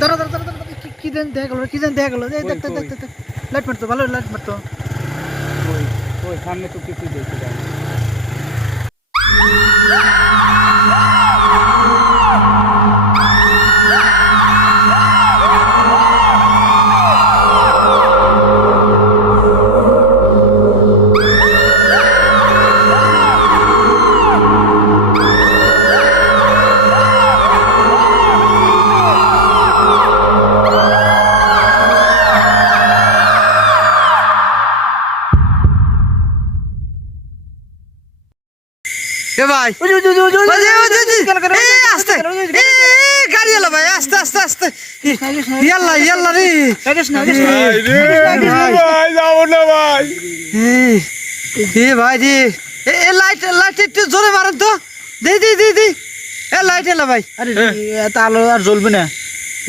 দাঁড়া দাঁড়া দাঁড়া দাঁড়া, কি দেন দেখা গেল, কি দেন দেখা গেল, এই দেখ দেখ দেখ দেখ, লাইট মারতো, ভালো লাইট মারতো। ওই ওই সামনে তো কিছু দেখতে যায়। এ ভাই ওই যে, ওই যে, ওই যে, ওই যে, ওই যে, ওই যে, ওই যে। কেন, কেন, এই, আস্তে। এই, গাড়ি এলো ভাই, আস্তে আস্তে আস্তে। ইয়াল্লা ইয়াল্লা রে। রাকেশ না, রাকেশ না। ভাই যাবো না ভাই। এই, এ ভাই রে, এ লাইট লাইট একটু জোরে মারেন তো। দে দে দে দে, এ লাইট এলো ভাই। আরে তা আলো আর জ্বলবে না।